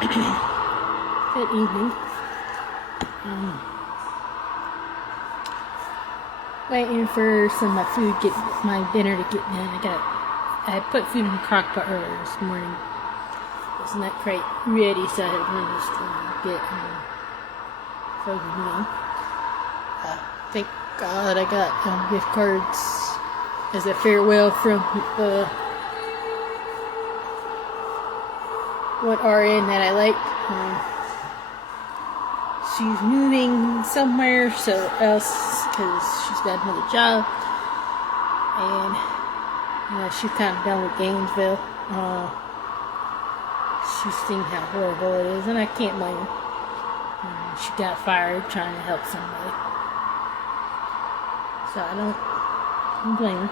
Good evening. Waiting for some of my dinner to get done. I put food in the crock pot earlier this morning. It's not quite ready, so I had to just get frozen meal. Thank God I got gift cards as a farewell from one RN that I like. She's moving somewhere else because she's got another job, and she's kind of done with Gainesville. She's seen how horrible it is, and I can't blame her. She got fired trying to help somebody, so I don't blame her.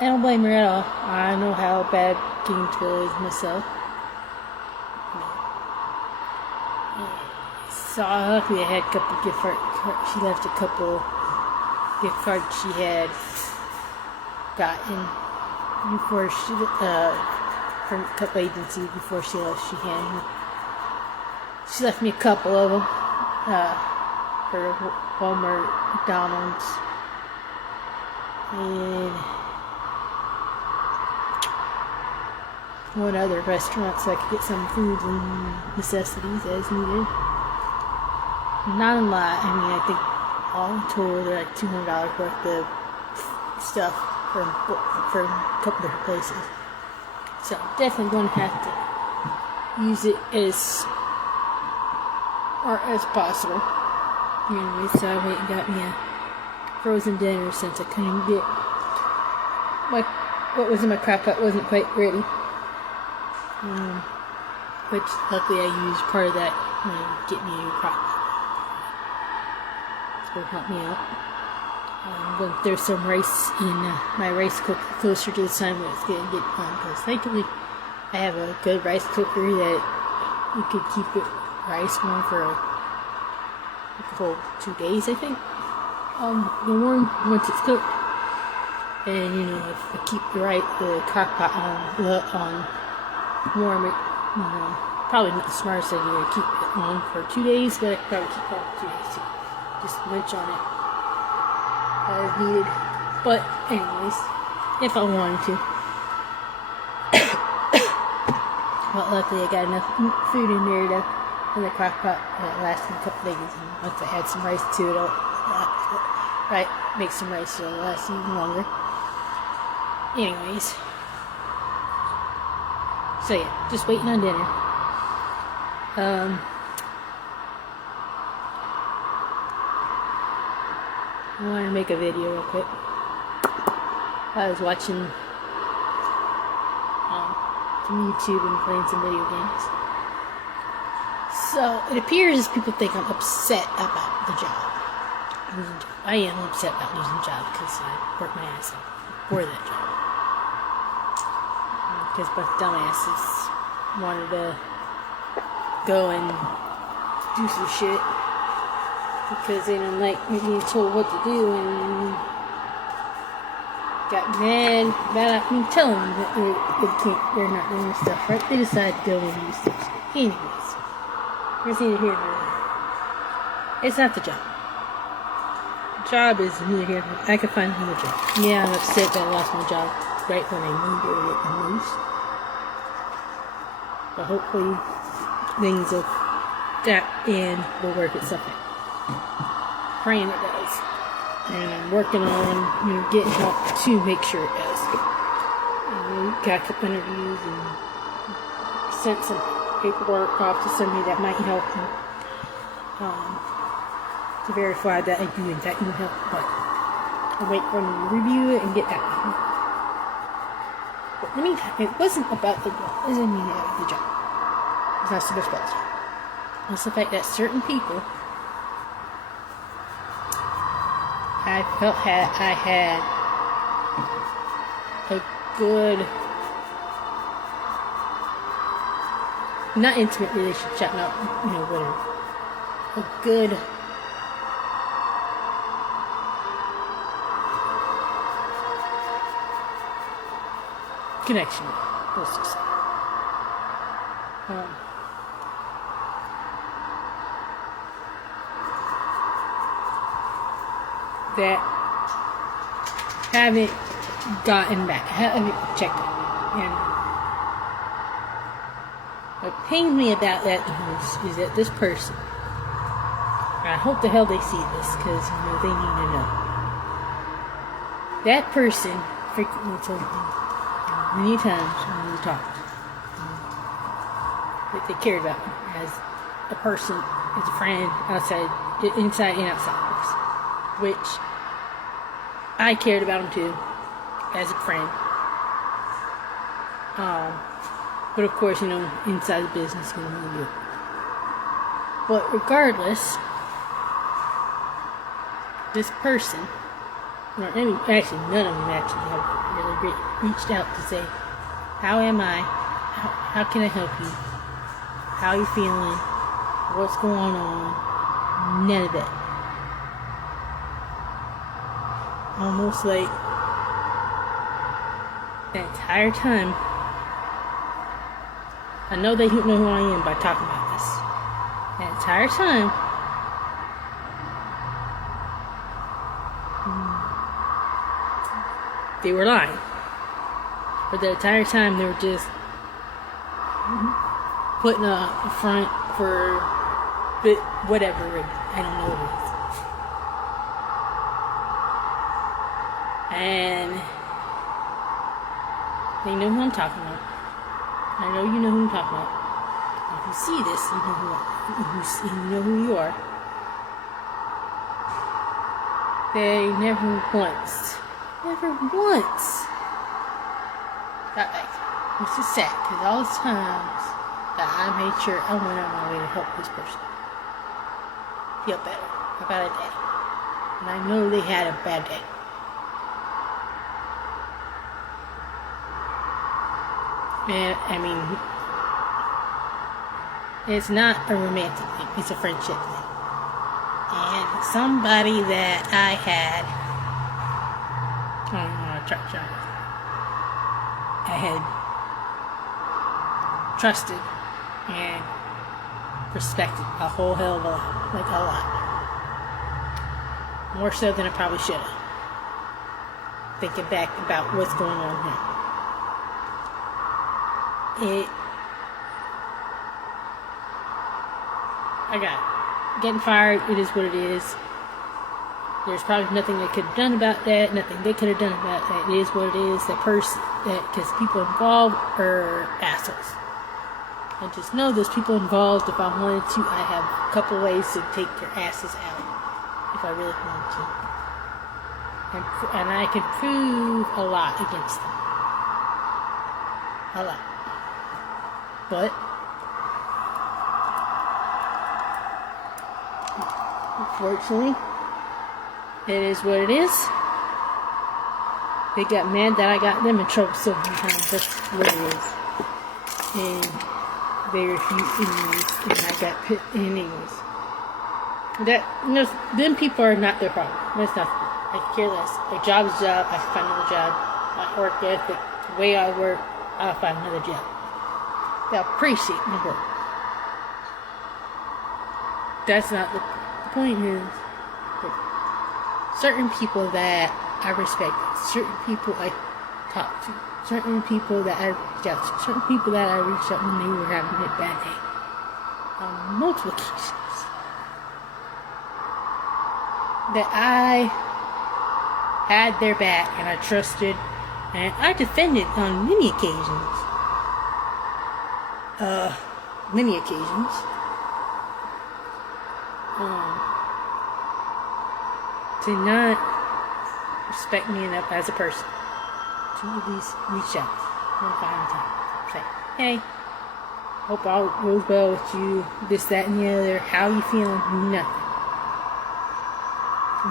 I don't blame her at all. I know how bad Gainesville is myself. So luckily I had a couple gift cards. She left a couple gift cards she had gotten before from a couple agencies before she left. She left me a couple of them for Walmart, McDonald's, and one other restaurant so I could get some food and necessities as needed. Not a lot. I mean, I think all told like $200 worth of stuff from a couple different places. So I'm definitely going to have to use it as possible. Anyway, so I went and got me a frozen dinner since I couldn't get what was in my crock pot wasn't quite ready. Which luckily I used part of that when I get me a new crock pot. It's going to help me out. I'm going to throw some rice in my rice cooker closer to the time when it's going to get done, because thankfully I have a good rice cooker that you could keep rice warm for a whole 2 days, I think. Warm once it's cooked. And if I keep the crock pot on warm, it probably not the smartest idea to keep it on for 2 days, but I could probably keep it on for 2 days too. Just munch on it as needed. But anyways, if I wanted to. But luckily I got enough food in there in the crock pot that lasted a couple days, and once I add some rice to it, make some rice so it'll last even longer. Anyways, so yeah, just waiting on dinner. I wanted to make a video real quick. I was watching some YouTube and playing some video games. So it appears people think I'm upset about the job. I am upset about losing the job because I worked my ass off for that job. Because both dumbasses wanted to go and do some shit because they didn't like me being told what to do, and got mad about me telling them that they're not doing this stuff right. They decided to go and do stuff. Anyways, there's neither here nor there. It's not the job. The job is neither here nor there. I could find another job. Yeah, I'm upset that I lost my job right when I needed it the most. But hopefully things will work itself out. Praying it does. And I'm working on getting help to make sure it does. And got a couple interviews and sent some paperwork off to somebody that might help me to verify that I do in fact need help. But I'll wait for them to review it and get back to me. But in the meantime, it wasn't about the job. It doesn't mean about the job. It's not so much about the job. It's the fact that certain people I felt I had a good, not intimate relationship, not, whatever, a good connection, let's just say. Um, that haven't gotten back, haven't checked up. And what pains me about that is that this person, I hope the hell they see this, because they need to know. That person frequently told me many times when we talked that they cared about me as a person, as a friend, inside and outside of this. Which I cared about him too, as a friend. But of course, inside the business, you do. But regardless, this person, actually none of them actually have really reached out to say, how am I? How can I help you? How are you feeling? What's going on? None of that. Almost like the entire time, I know they know who I am by talking about this. The entire time, they were lying. But the entire time, they were just putting a front for whatever. I don't know what it is. And they know who I'm talking about. I know you know who I'm talking about. If you see this, you know who you are. They never once got back. It's just sad, because all the times that I made sure I went out my way to help this person feel better about a day. And I know they had a bad day. And I mean, it's not a romantic thing, it's a friendship thing. And somebody that I had, I had trusted and respected a whole hell of a lot, like a lot. More so than I probably should have. Thinking back about what's going on here. I got getting fired. It is what it is. There's probably nothing they could have done about that. Nothing they could have done about that. It is what it is. Because people involved are assholes. I just know there's people involved. If I wanted to, I have a couple ways to take their asses out. If I really wanted to. And I can prove a lot against them. A lot. But unfortunately, it is what it is. They got mad that I got them in trouble so many times. That's what it is. And they refused anyways, and I got put anyways. Them people are not their problem. That's not. I care less. A job is a job. I can find another job. My work ethic, the way I work, I'll find another job. They'll appreciate my work. That's not the point. Is certain people that I respect, certain people I talk to, certain people that I reach out to, certain people that I reached out when they were having a bad day. On multiple occasions. That I had their back and I trusted and I defended on many occasions. Many occasions. To not respect me enough as a person. To at least reach out one final time. Say, hey, hope all goes well with you, this, that, and the other. How you feeling? Nothing.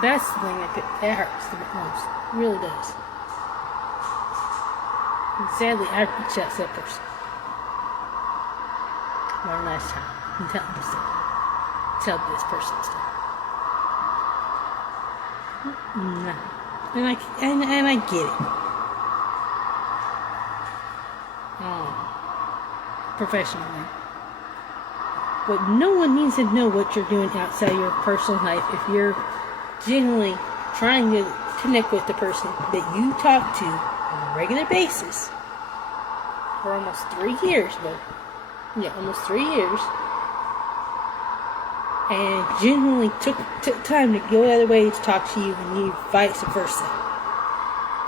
That's the thing that hurts the most. It really does. And sadly, I reached out to that person one last time and tell them stuff. Tell this person stuff. And I get it. Professionally, But no one needs to know what you're doing outside your personal life if you're genuinely trying to connect with the person that you talk to on a regular basis for almost 3 years, but almost 3 years, and genuinely took time to go the other way to talk to you, and you vice versa.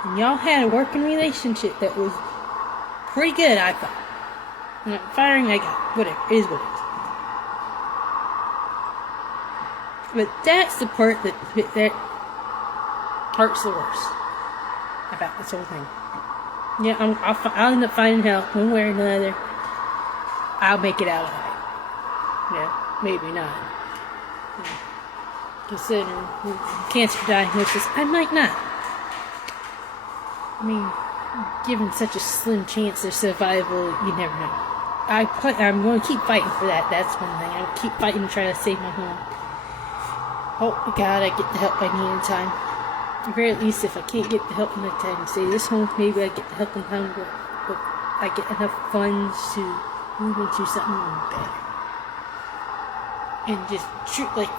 And y'all had a working relationship that was pretty good, I thought. And firing, I got whatever. It is what it is. But that's the part that hurts the worst about this whole thing. Yeah, I'll end up finding help one way or another. I'll make it out alive. Yeah, maybe not. Considering cancer diagnosis, I might not. I mean, given such a slim chance of survival, you never know. I'm going to keep fighting for that. That's one thing. I'll keep fighting to try to save my home. Oh God, I get the help I need in time. At the very least, if I can't get the help in time to save this home, maybe I get the help in time where I get enough funds to move into something better. And just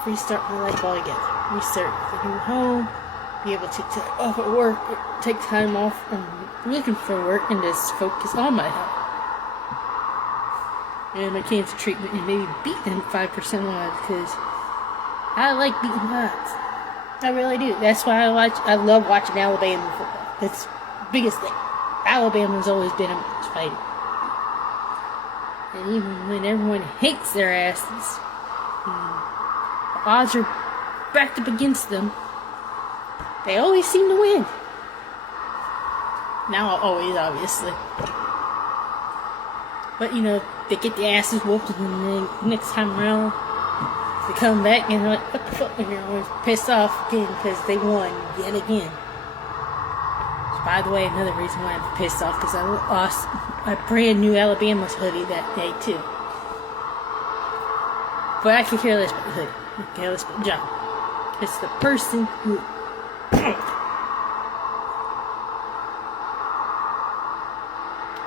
restart my life altogether. Restart with a new home, be able to take off at work, take time off from looking for work, and just focus on my health. And my cancer treatment, and maybe beat them 5% odds, because I like beating odds. I really do. That's why I love watching Alabama football. That's the biggest thing. Alabama's always been a fighter. And even when everyone hates their asses, the odds are backed up against them, they always seem to win. Not always, obviously. But, they get the asses whooped, and then next time around, they come back and they're like, what the fuck? And you're always pissed off again because they won yet again. So, by the way, another reason why I'm pissed off, because I lost a brand new Alabama's hoodie that day, too. But I can care less about the hoodie. I can care less about the job. It's the person who...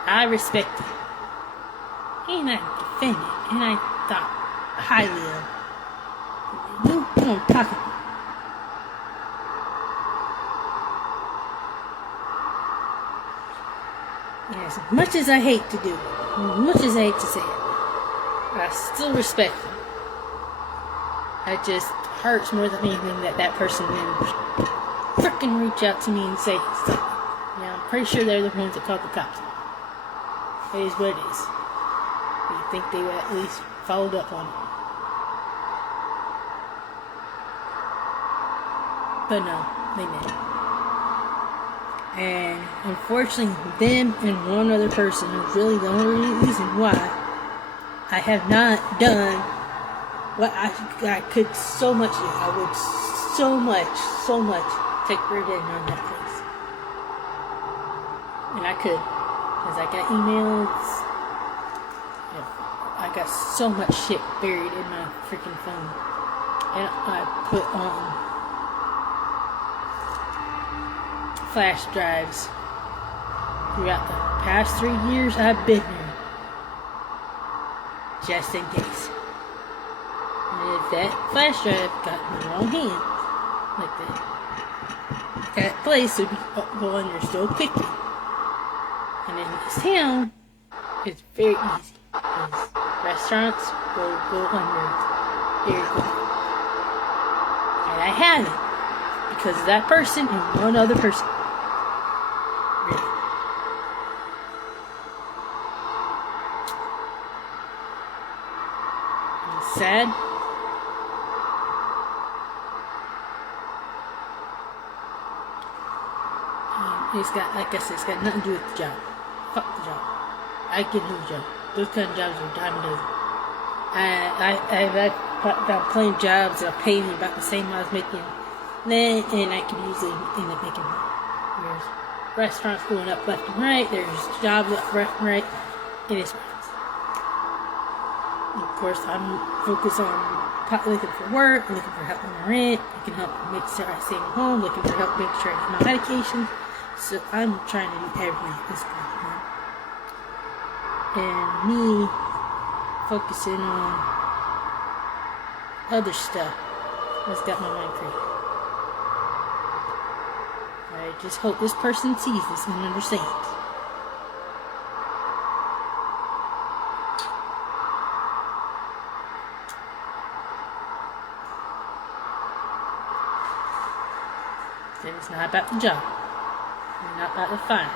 I respect it. And I defend it. And I thought highly of it. You don't talk about it. And as much as I hate to do it, as much as I hate to say it, I still respect them. It just hurts more than anything that person then frickin' reach out to me and say something. I'm pretty sure they're the ones that called the cops. It is what it is. You think they would at least followed up on it. But no, they didn't. And unfortunately, them and one other person is really the only reason why I have not done what I could so much do. I would so much take revenge on that place. And I could. Because I got emails. I got so much shit buried in my freaking phone. And I put on flash drives throughout the past 3 years I've been here. Just in case. And if that flash drive got in the wrong hand, like that place would go under so quickly. And in this town, it's very easy. Because restaurants will go under very quickly. And I had it. Because of that person and one other person. Really. And it's sad. It's got, like I said, it's got nothing to do with the job. Fuck the job. I get no job. Those kind of jobs are dime a dozen. I've got plenty of jobs that are paying me about the same I was making then, and I can usually end up making more. There's restaurants going up left and right. There's jobs up left and right. It is what it is. And of course, I'm focused on looking for work, looking for help on my rent, looking help make sure I stay at home, looking for help make sure I get my medication. So I'm trying to do everything at this point. And me focusing on other stuff that's got my mind crazy. I just hope this person sees this and understands. And it's not about the job. It's not about the fine.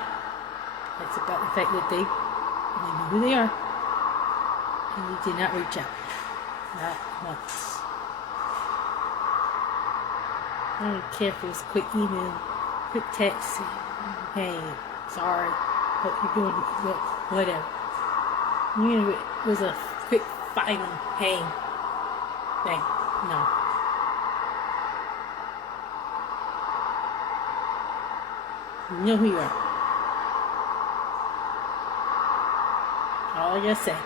It's about the fact that they know who they are. And you did not reach out. Not once. I don't care if it was a quick email, quick text, hey, sorry, hope you're doing well, whatever. Even if it was a quick final, hey, thing. No. You know who you are. All I gotta say is,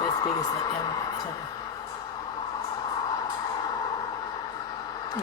that's the biggest let down about each other. Yeah.